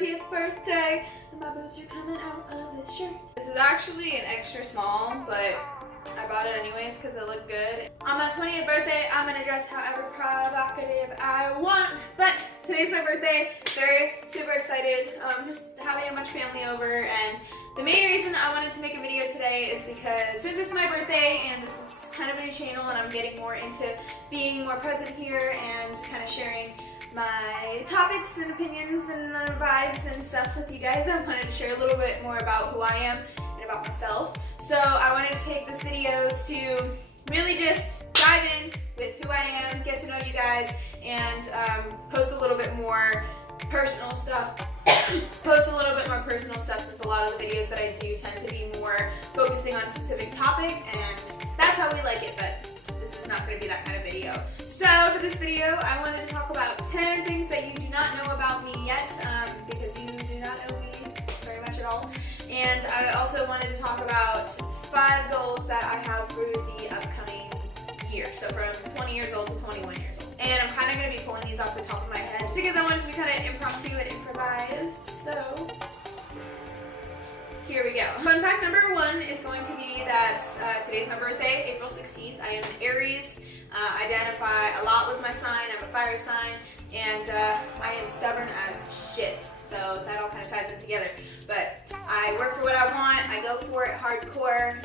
20th birthday, and my boobs are coming out of this shirt. This is actually an extra small, but I bought it anyways because it looked good. On my 20th birthday, I'm gonna dress however provocative I want. But today's my birthday. Very super excited. Just having a bunch of family over, and the main reason I wanted to make a video today is because since it's my birthday and this is kind of a new channel and I'm getting more into being more present here and kind of sharing my topics and opinions and vibes and stuff with you guys, I wanted to share a little bit more about who I am and about myself. So I wanted to take this video to really just dive in with who I am, get to know you guys, and post a little bit more personal stuff. Since a lot of the videos that I do tend to be more focusing on a specific topic, and that's how we like it, but this is not going to be that kind of video. So for this video, I wanted to talk about 10 things that you do not know about me yet, because you do not know me very much at all. And I also wanted to talk about 5 goals that I have for the upcoming year. So from 20 years old to 21 years old. And I'm kind of going to be pulling these off the top of my head just because I wanted to be kind of impromptu and improvised. So here we go. Fun fact number 1 is going to be that today's my birthday, April 16th. I am an Aries. Identify a lot with my sign. I'm a fire sign, and I am stubborn as shit. So that all kind of ties in together. But I work for what I want. I go for it hardcore.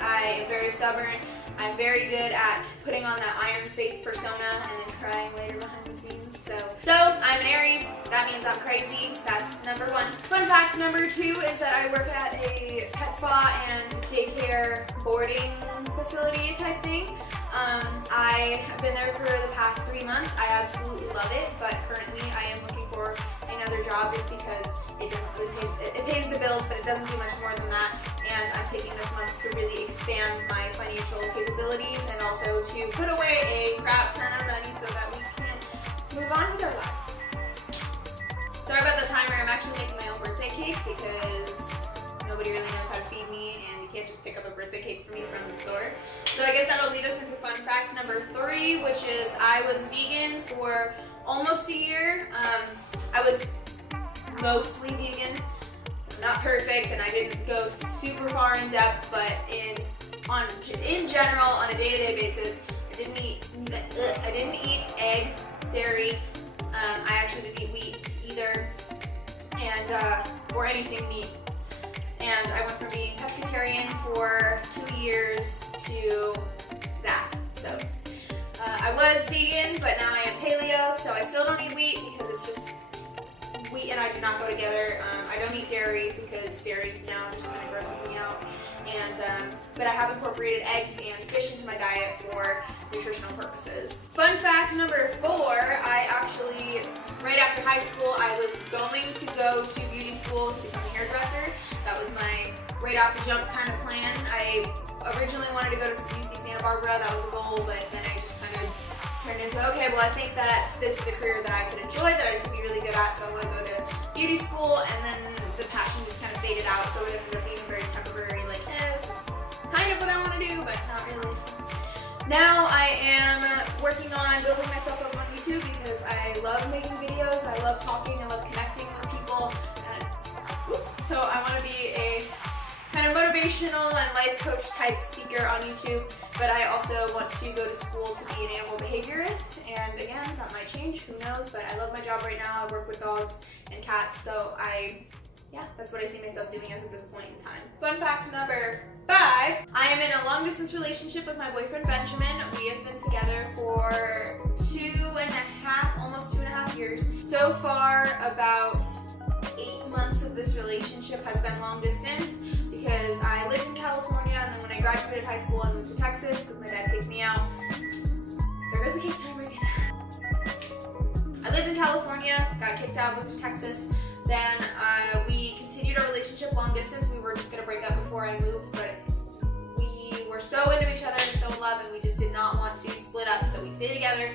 I am very stubborn. I'm very good at putting on that iron face persona and then crying later behind the scenes. So I'm an Aries. That means I'm crazy. That's number 1. Fun fact number 2 is that I work at a pet spa and daycare boarding facility type thing. I have been there for the past 3 months. I absolutely love it, but currently I am looking for another job just because it doesn't really pay, it pays the bills, but it doesn't do much more than that. And I'm taking this month to really expand my financial capabilities and also to put away a crap ton of money so that we can move on with our lives. Sorry about the timer. I'm actually making my own birthday cake because nobody really knows how to feed me, and you can't just pick up a birthday cake for me from the store. So I guess that'll lead us into fun fact number 3, which is I was vegan for almost a year. I was mostly vegan, not perfect, and I didn't go super far in depth, but in general, on a day-to-day basis, I didn't eat eggs, dairy. I actually didn't eat wheat either, and or anything meat. And I went from being pescatarian for 2 years to that. So I was vegan, but now I am paleo, so I still don't eat wheat because it's just wheat and I do not go together. I don't eat dairy because dairy now just kind of grosses me out. And but I have incorporated eggs and fish into my diet for nutritional purposes. Fun fact number 4, I actually, right after high school, I was going to go to beauty school to become a hairdresser. That was my right off the jump kind of plan. I originally wanted to go to UC Santa Barbara. That was a goal, but then I just kind of turned into, okay, well, I think that this is a career that I could enjoy, that I could be really good at, so I want to go to beauty school, and then the passion just kind of faded out, so it ended up being very temporary, like, this is kind of what I want to do, but not really. Now I am working on building myself up on YouTube because I love making videos, I love talking, I love connecting with people, and so I want to be a kind of motivational and life coach type speaker on YouTube, but I also want to go to school to be an animal behaviorist, and again, that might change, who knows, but I love my job right now. I work with dogs and cats, so that's what I see myself doing as at this point in time. Fun fact number 5, I am in a long distance relationship with my boyfriend Benjamin. We have been together for 2.5, almost 2.5 years. So far, about 8 months of this relationship has been long distance because I lived in California, and then when I graduated high school I moved to Texas because my dad kicked me out. There goes the cake timer again. I lived in California, got kicked out, moved to Texas. Then we continued our relationship long distance. We were just going to break up before I moved, but we were so into each other and so in love, and we just did not want to split up, so we stayed together.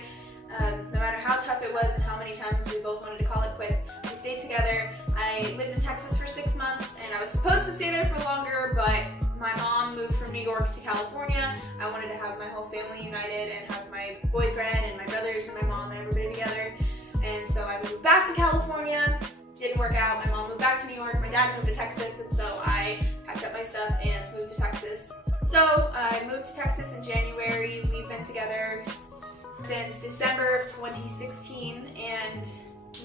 No matter how tough it was and how many times we both wanted to call it quits, we stayed together. I lived in Texas for 6 months, and I was supposed to stay there for longer, but my mom moved from New York to California. I wanted to have my whole family united and have my boyfriend and my brothers and my mom and everybody together. And so I moved back to California, didn't work out. My mom moved back to New York, my dad moved to Texas, and so I packed up my stuff and moved to Texas. So I moved to Texas in January. We've been together since December of 2016, and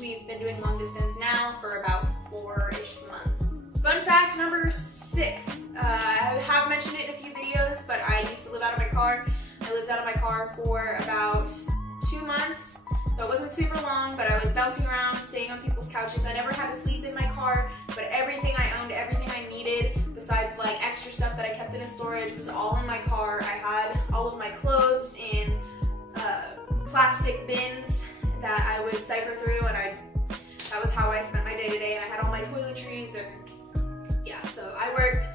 we've been doing long distance now for about 4-ish months. Fun fact number 6. I have mentioned it in a few videos, but I used to live out of my car. I lived out of my car for about 2 months, so it wasn't super long, but I was bouncing around, staying on people's couches. I never had to sleep in my car, but everything I owned, everything I needed, besides like extra stuff that I kept in a storage, was all in my car. I had all of my clothes in plastic bins that I would cipher through, and that was how I spent my day-to-day, and I had all my toiletries, and yeah, so I worked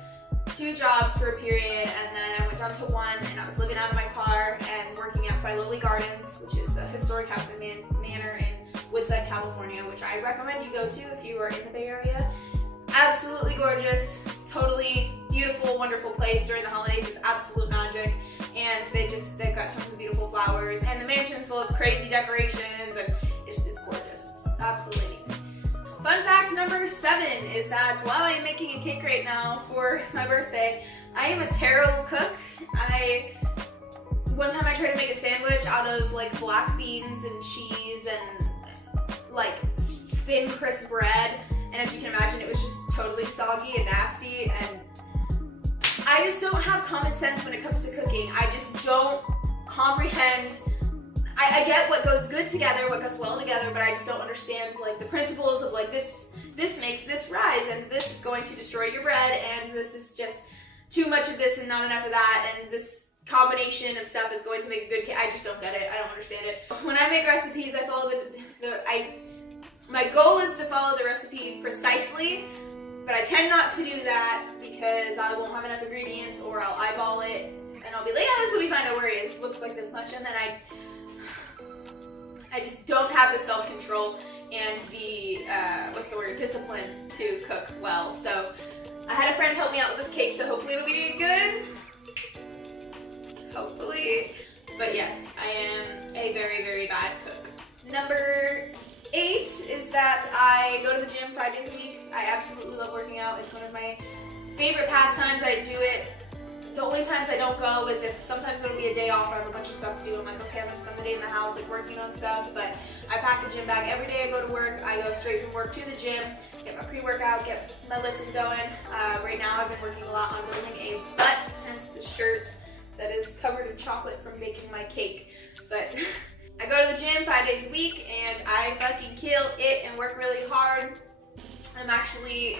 2 jobs for a period, and then I went down to 1, and I was living out of my car and working at Filoli Gardens, which is a historic house and manor in Woodside, California, which I recommend you go to if you are in the Bay Area. Absolutely gorgeous, totally beautiful, wonderful place. During the holidays, it's absolute magic, and they've got tons of beautiful flowers, and the mansion's full of crazy decorations, and it's gorgeous. It's absolutely amazing. Fun fact number 7 is that while I am making a cake right now for my birthday, I am a terrible cook. One time I tried to make a sandwich out of like black beans and cheese and like thin crisp bread, and as you can imagine, it was just totally soggy and nasty, and I just don't have common sense when it comes to cooking. I just don't comprehend. I get what goes good together, what goes well together, but I just don't understand like the principles of like this makes this rise, and this is going to destroy your bread, and this is just too much of this and not enough of that, and this combination of stuff is going to make a good cake. I just don't get it. I don't understand it. When I make recipes, I follow my goal is to follow the recipe precisely, but I tend not to do that because I won't have enough ingredients, or I'll eyeball it and I'll be like, yeah, this will be fine, don't worry, it looks like this much, and then I just don't have the self-control and the, discipline to cook well. So I had a friend help me out with this cake, so hopefully it'll be good. Hopefully. But yes, I am a very, very bad cook. Number 8 is that I go to the gym 5 days a week. I absolutely love working out. It's one of my favorite pastimes. I do it. The only times I don't go is if sometimes it'll be a day off or I have a bunch of stuff to do. I'm like, okay, I'm gonna spend the day in the house like working on stuff, but I pack a gym bag every day I go to work. I go straight from work to the gym, get my pre-workout, get my lifting going. Right now I've been working a lot on building a butt, hence the shirt that is covered in chocolate from baking my cake. But I go to the gym 5 days a week and I fucking kill it and work really hard. I've actually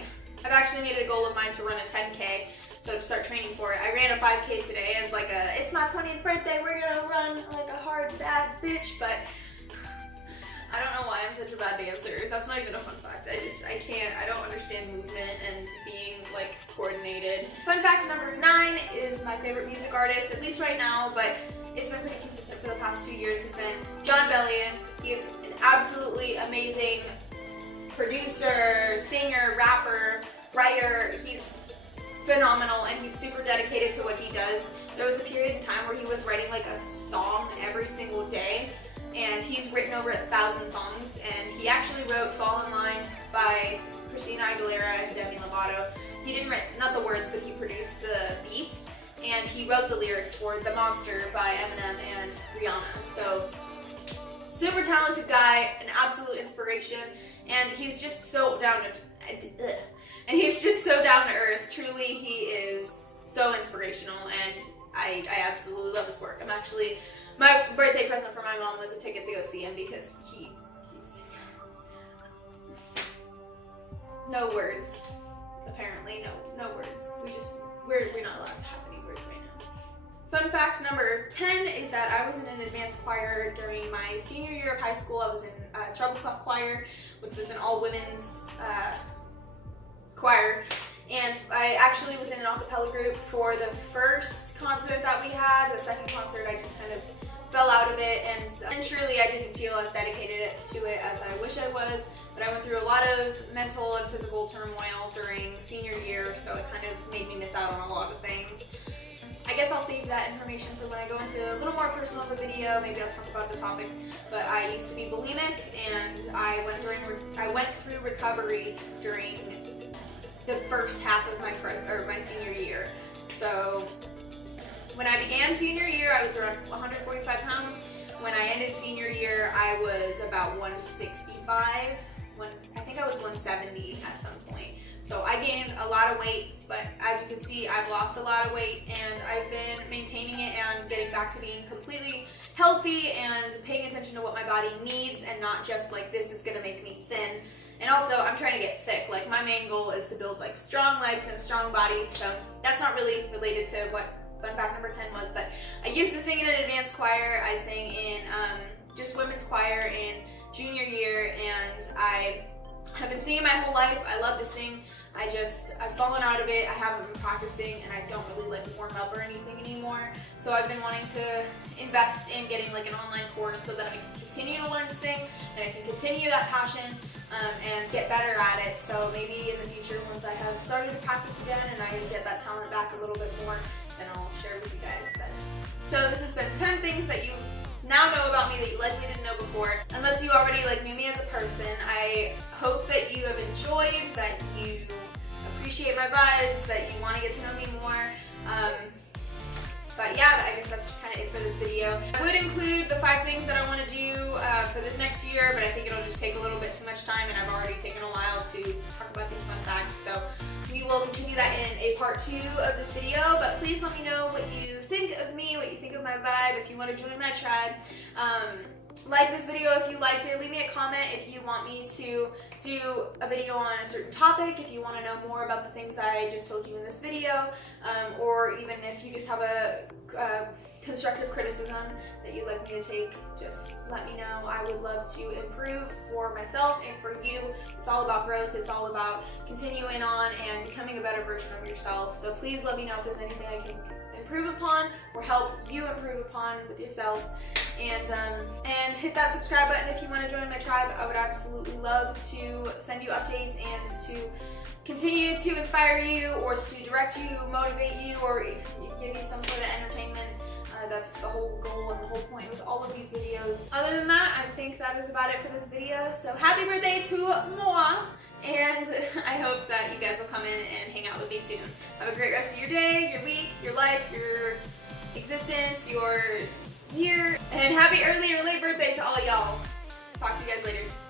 made it a goal of mine to run a 10K. So to start training for it. I ran a 5K today as like it's my 20th birthday, we're gonna run like a hard bad bitch, but I don't know why I'm such a bad dancer. That's not even a fun fact. I don't understand movement and being like coordinated. Fun fact number 9 is my favorite music artist, at least right now, but it's been pretty consistent for the past 2 years, has been Jon Bellion. He is an absolutely amazing producer, singer, rapper, writer. He's phenomenal, and he's super dedicated to what he does. There was a period in time where he was writing like a song every single day, and he's written over 1,000 songs, and he actually wrote Fall in Line by Christina Aguilera and Demi Lovato. He didn't write, not the words, but he produced the beats, and he wrote the lyrics for The Monster by Eminem and Rihanna. So super talented guy, an absolute inspiration, and he's just so down to earth. Truly, he is so inspirational, and I absolutely love his work. My birthday present for my mom was a ticket to go see him because he no words. Apparently, no words. We're not allowed to have any words right now. Fun fact number 10 is that I was in an advanced choir during my senior year of high school. I was in Treble Clef Choir, which was an all-women's choir, and I actually was in an a cappella group for the first concert that we had. The second concert I just kind of fell out of it, and truly I didn't feel as dedicated to it as I wish I was, but I went through a lot of mental and physical turmoil during senior year, so it kind of made me miss out on a lot of things. I guess I'll save that information for when I go into a little more personal of a video. Maybe I'll talk about the topic, but I used to be bulimic, and I went through recovery during the first half of my senior year. So when I began senior year, I was around 145 pounds. When I ended senior year, I was about 165. I think I was 170 at some point. So I gained a lot of weight, but as you can see, I've lost a lot of weight, and I've been maintaining it and getting back to being completely healthy and paying attention to what my body needs, and not just like, this is gonna make me thin. And also, I'm trying to get thick. Like, my main goal is to build like strong legs and a strong body. So that's not really related to what fun fact number 10 was, but I used to sing in an advanced choir. I sang in just women's choir in junior year, and I have been singing my whole life. I love to sing. I've fallen out of it. I haven't been practicing, and I don't really like warm up or anything anymore. So I've been wanting to invest in getting like an online course so that I can continue to learn to sing, and I can continue that passion and get better at it. So maybe in the future, once I have started to practice again and I get that talent back a little bit more, then I'll share with you guys. But so this has been 10 things that you now know about me that you likely didn't know before. Unless you already like knew me as a person, I hope that you have enjoyed, that you appreciate my vibes, that you want to get to know me more. But yeah, I guess that's kind of it for this video. I would include the 5 things that I want to do for this next year, but I think it'll just take a little bit too much time, and I've already taken a while to talk about these fun facts. So we will continue that in a part 2 of this video, but please let me know what you think of me, what you think of my vibe, if you want to join my tribe. Like this video if you liked it. Leave me a comment if you want me to do a video on a certain topic, if you want to know more about the things I just told you in this video, or even if you just have a constructive criticism that you'd like me to take, just let me know. I would love to improve for myself and for you. It's all about growth. It's all about continuing on and becoming a better version of yourself. So please let me know if there's anything I can improve upon or help you improve upon with yourself. And hit that subscribe button if you want to join my tribe. I would absolutely love to send you updates and to continue to inspire you, or to direct you, motivate you, or give you some sort of entertainment. That's the whole goal and the whole point with all of these videos. Other than that, I think that is about it for this video. So happy birthday to moi, and I hope that you guys will come in and hang out with me soon. Have a great rest of your day, your week, your life, your existence, your year, and happy early or late birthday to all y'all. Talk to you guys later.